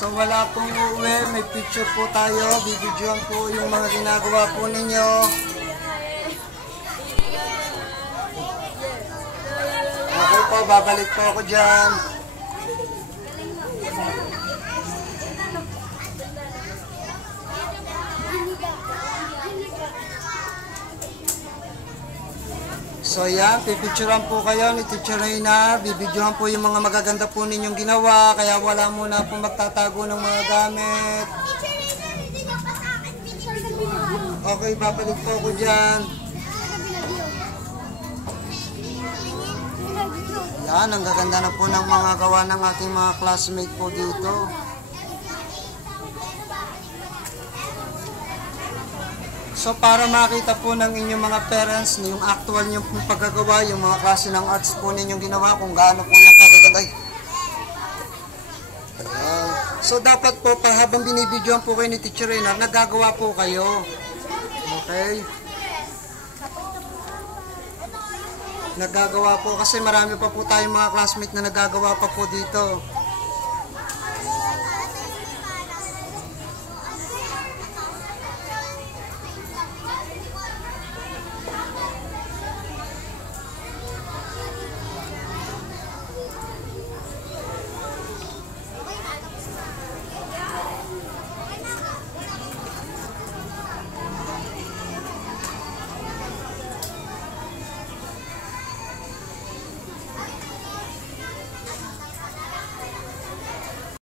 So wala pong uuwi, may picture po tayo, bibidyoan po yung mga ginagawa po ninyo. Okay po, babalik po ako dyan. So yan, pipicturean po kayo ni Teacher Reyna, bibidyohan po yung mga magaganda po ninyong ginawa, kaya wala muna po magtatago ng mga gamit. Okay, babalik po ako dyan. Yan, ang gaganda na po ng mga gawa ng ating mga classmate po dito. So para makita po ng inyong mga parents yung actual nyo pong paggagawa, yung mga klase ng arts po ninyong ginawa, kung gaano po yung kagaganda. So dapat po, habang binibidyoan po kayo ni Teacher Reyna, nagagawa po kayo. Okay? Nagagawa po kasi marami pa po tayong mga classmate na nagagawa pa po dito.